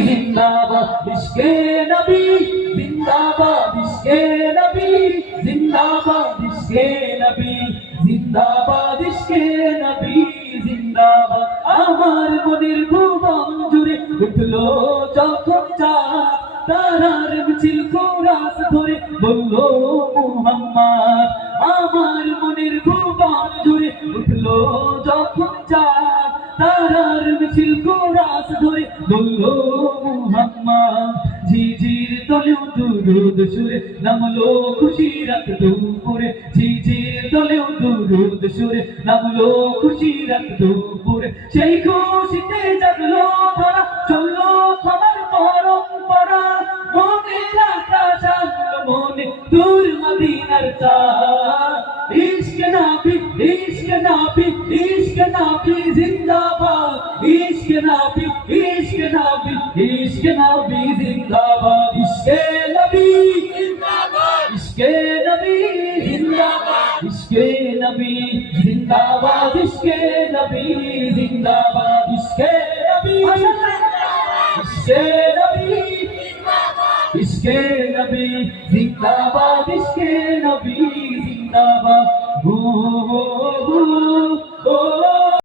जिंदाबाद इश्के नबी जिंदाबाद इश्के नबी जिंदाबाद इश्के नबी जिंदाबाद इश्के नबी जिंदाबाद আমার মনের ভুবন জুড়ে উঠলো যখন চাঁদ তারার মিছিল কোরাস ধরে বলল মুহাম্মদ আমার মনের ভুবন জুড়ে উঠলো যখন চাঁদ তারার মিছিল কোরাস ধরে বলল মুহাম্মদ ঝিঝির তলেও দুরুদ সুরে নামলো খুশির রাত দুপুরে ঝিঝির তলেও দুরুদ সুরে নামলো খুশির রাত দুপুরে সেই খুশিতে জাগলো ধরা চললো ক্ষমার পরম্পরা মনে আকাশ আসলো মনে দূর মদিনার চাঁদ ইশক নবী জিন্দাবাদ ইশক নবী জিন্দাবাদ ইশকে নবী জিন্দাবাদ ইশকে নবী জিন্দাবাদ ইশকে নবী জিন্দাবাদ ইশকে নবী জিন্দাবাদ ইশকে নবী ইশকে নবী ইশকে নবী জিন্দাবাদ ইশকে নবী জিন্দাবাদ